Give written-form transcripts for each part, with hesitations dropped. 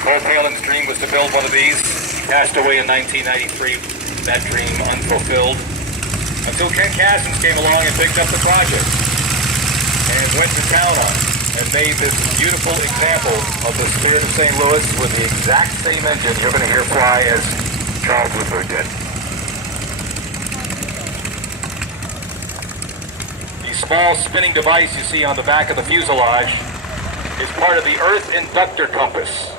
Cole Palin's dream was to build one of these. He passed away in 1993, that dream unfulfilled, until Ken Cassins came along and picked up the project and went to town on it and made this beautiful example of the Spirit of St. Louis with the exact same engine you're going to hear fly as Charles Lindbergh did. The small spinning device you see on the back of the fuselage is part of the Earth Inductor Compass.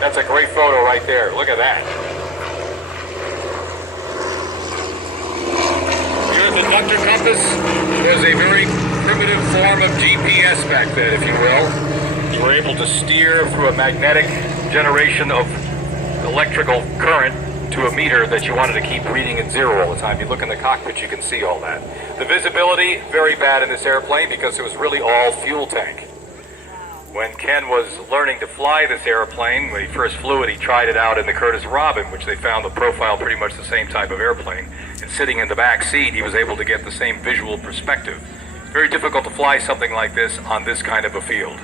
That's a great photo right there. Look at that. The Earth Inductor Compass was a very primitive form of GPS back then, if you will. You were able to steer through a magnetic generation of electrical current to a meter that you wanted to keep reading at zero all the time. You look in the cockpit, you can see all that. The visibility, very bad in this airplane because it was really all fuel tank. When Ken was learning to fly this airplane, when he first flew it, he tried it out in the Curtiss Robin, which they found the profile pretty much the same type of airplane. And sitting in the back seat, he was able to get the same visual perspective. It's very difficult to fly something like this on this kind of a field.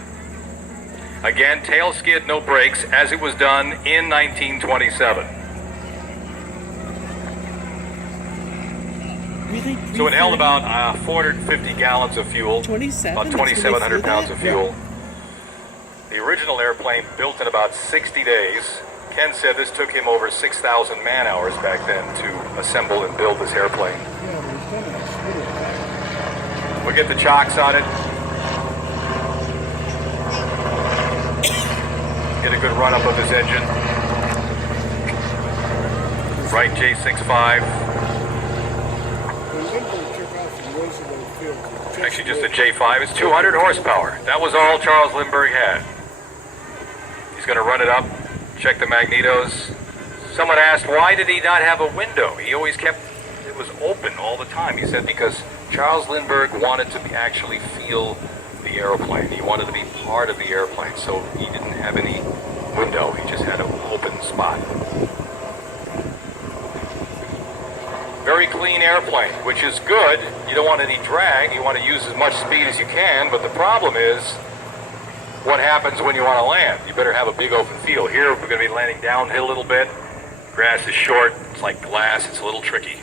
Again, tail skid, no brakes, as it was done in 1927. So it held about 450 gallons of fuel, about 2,700 pounds of fuel. The original airplane built in about 60 days. Ken said this took him over 6,000 man-hours back then to assemble and build this airplane. We'll get the chocks on it. Get a good run-up of this engine. Right J65. Actually just a J5. It's 200 horsepower. That was all Charles Lindbergh had. He's going to run it up, check the magnetos. Someone asked, why did he not have a window? He always kept, it was open all the time. He said because Charles Lindbergh wanted to actually feel the airplane. He wanted to be part of the airplane, so he didn't have any window. He just had an open spot. Very clean airplane, which is good. You don't want any drag. You want to use as much speed as you can, but the problem is what happens when you want to land. You better have a big open field. Here we're going to be landing downhill a little bit. Grass is short. It's like glass. It's a little tricky.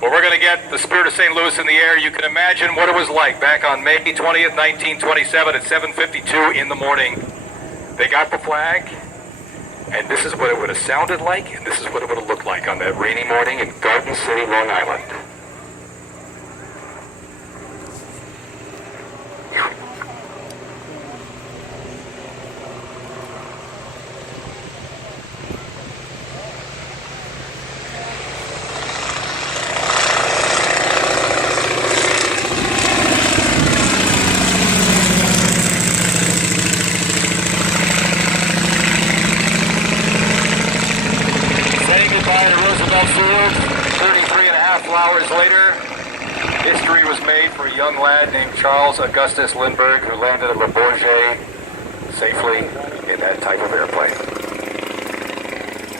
But we're going to get the Spirit of St. Louis in the air. You can imagine what it was like back on May 20th, 1927 at 7:52 in the morning. They got the flag, and this is what it would have sounded like, and this is what it would have looked like on that rainy morning in Garden City, Long Island. Hours later, history was made for a young lad named Charles Augustus Lindbergh, who landed at Le Bourget safely in that type of airplane.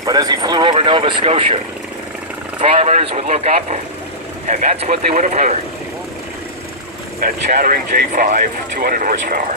But as he flew over Nova Scotia, farmers would look up, and that's what they would have heard. That chattering J5, 200 horsepower.